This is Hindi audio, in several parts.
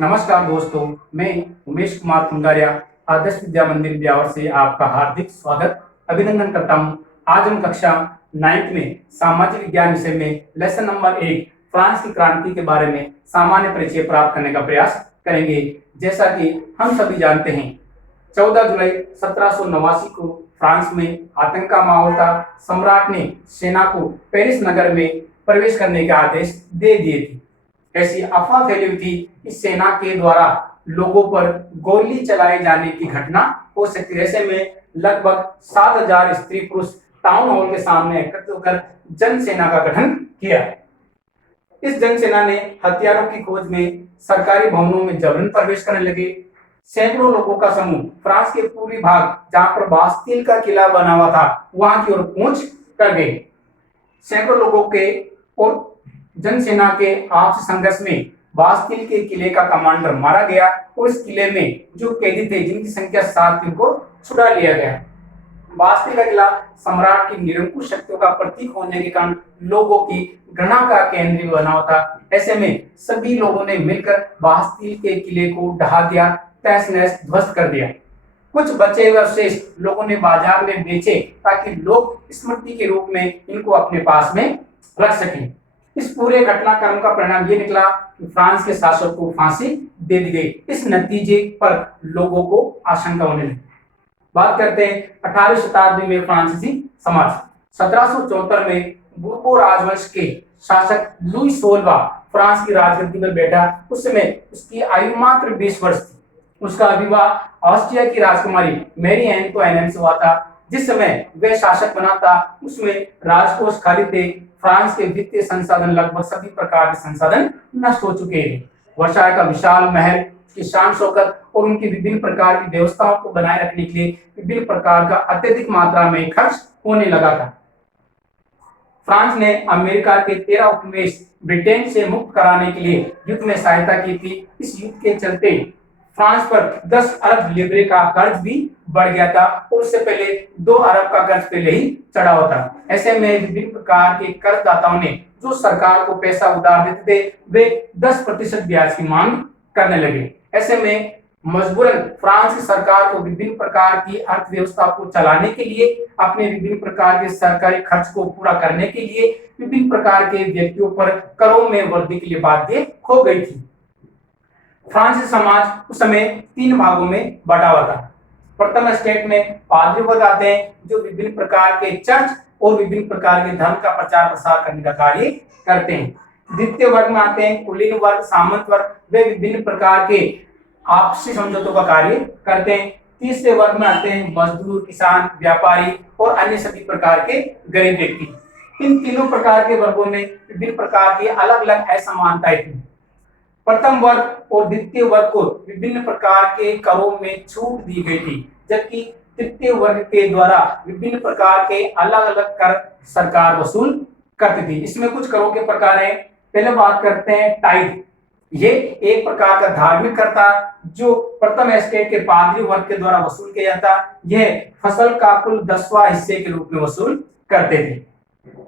नमस्कार दोस्तों, मैं उमेश कुमार कुंडारिया आदर्श विद्या मंदिर ब्यावर से आपका हार्दिक स्वागत अभिनंदन करता हूं। आज हम कक्षा 9th में सामाजिक विज्ञान विषय में लेसन नंबर 1 फ्रांस की क्रांति के बारे में सामान्य परिचय प्राप्त करने का प्रयास करेंगे। जैसा कि हम सभी जानते हैं, 14 जुलाई 1789 को फ्रांस में आतंक का माहौल था। सम्राट ने सेना को पेरिस नगर में प्रवेश करने के आदेश दे दिए थे। ऐसी अफवाह फैली हुई थी कि सेना के द्वारा लोगों पर गोली चलाए जाने की घटना हो सकती है। ऐसे में लगभग 7,000 स्त्री पुरुष टाउन हॉल के सामने एकत्र होकर जनसेना का गठन किया। इस जनसेना ने हथियारों की खोज में सरकारी भवनों में जबरन प्रवेश करने लगे। सैकड़ों लोगों का समूह फ्रांस के पूर्वी भाग, जहां पर बास्तिल का किला बना हुआ था, वहां की ओर कूच कर गए। सैकड़ों लोगों के और जनसेना के आपसी संघर्ष में बास्तिल के किले का कमांडर मारा गया और इस किले में जो कैदी थे, जिनकी संख्या 7 थी, उनको छुड़ा लिया गया। बास्तिल का किला सम्राट की निरंकुश शक्तियों का प्रतीक होने के कारण लोगों की घृणा का केंद्र बना हुआ था। ऐसे में सभी लोगों ने मिलकर बास्तिल के किले को ढहा दिया, तहस नहस ध्वस्त कर दिया। कुछ बचे हुए अवशेष लोगों ने बाजार में बेचे ताकि लोग स्मृति के रूप में इनको अपने पास में रख सकें। इस पूरे घटनाक्रम का परिणाम ये निकला कि फ्रांस के शासक को फांसी दे दी गई। इस नतीजे पर लोगों को आशंका होने लगी। बात करते हैं 18वीं शताब्दी में फ्रांसीसी समाज। 1774 में बूर्बो राजवंश के शासक लुई 16वां फ्रांस की राजगद्दी पर बैठा। उस समय उसकी आयु मात्र 20 वर्ष थी। उसका विवाह ऑस्ट्रिया की राजकुमारी मैरी एन तो से हुआ था। जिस समय वह शासक बना था, उसमें राजकोष खाली थे। फ्रांस के वित्तीय संसाधन, लगभग सभी प्रकार के संसाधन नष्ट हो चुके हैं। वर्षाय का विशाल महल, उसकी शान शौकत और उनकी विभिन्न प्रकार की व्यवस्थाओं को बनाए रखने के लिए विभिन्न प्रकार का अत्यधिक मात्रा में खर्च होने लगा था। फ्रांस ने अमेरिका के 13 उपनिवेश ब्रिटेन से मुक्त कराने के लिए युद्ध में सहायता की थी। इस युद्ध के चलते फ्रांस पर 10 अरब लिब्रे का कर्ज भी बढ़ गया था और उससे पहले 2 अरब का कर्ज पहले ही चढ़ा हुआ था। ऐसे में विभिन्न प्रकार के कर्जदाताओं ने जो सरकार को पैसा उधार देते थे, वे 10% ब्याज की मांग करने लगे। ऐसे में मजबूरन फ्रांस की सरकार को विभिन्न प्रकार की अर्थव्यवस्था को चलाने के लिए, अपने विभिन्न प्रकार के सरकारी खर्च को पूरा करने के लिए विभिन्न प्रकार के व्यक्तियों पर करों में वृद्धि के लिए बाध्य हो गई थी। फ्रांसीसी समाज उस समय 3 भागों में बटा हुआ था। प्रथम स्टेट में पादरी वर्ग आते हैं, जो विभिन्न प्रकार के चर्च और विभिन्न प्रकार के धर्म का प्रचार प्रसार करने का कार्य करते हैं। द्वितीय वर्ग में आते हैं कुलीन वर्ग, सामंत वर्ग, वे विभिन्न प्रकार के आपसी समझौतों का कार्य करते हैं। तीसरे वर्ग में आते हैं मजदूर, किसान, व्यापारी और अन्य सभी प्रकार के गरीब व्यक्ति। इन तीनों प्रकार के वर्गों में विभिन्न प्रकार की अलग अलग असमानताएं थी। प्रथम वर्ग और द्वितीय वर्ग को विभिन्न प्रकार के करों में छूट दी गई थी, जबकि तृतीय वर्ग के द्वारा विभिन्न प्रकार के अलग अलग कर सरकार वसूल करती थी। इसमें कुछ करों के प्रकार हैं। पहले बात करते हैं टाइथ। ये एक प्रकार का धार्मिक कर था, जो प्रथम एस्टेट के पादरी वर्ग के द्वारा वसूल किया जाता। यह फसल का कुल 10वां हिस्से के रूप में वसूल करते थे।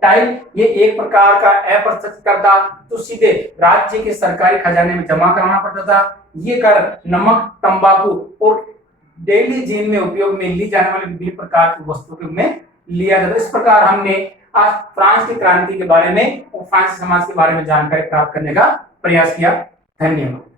टाइल ये एक प्रकार का अप्रत्यक्ष कर था, जो सीधे राज्य के सरकारी खजाने में जमा कराना पड़ता था। ये कर नमक, तंबाकू और डेली जीवन में उपयोग में ली जाने वाली विभिन्न प्रकार की वस्तुओं में लिया जाता। इस प्रकार हमने आज फ्रांस की क्रांति के बारे में और फ्रांसीसी समाज के बारे में जानकारी प्राप्त करने का प्रयास किया। धन्यवाद।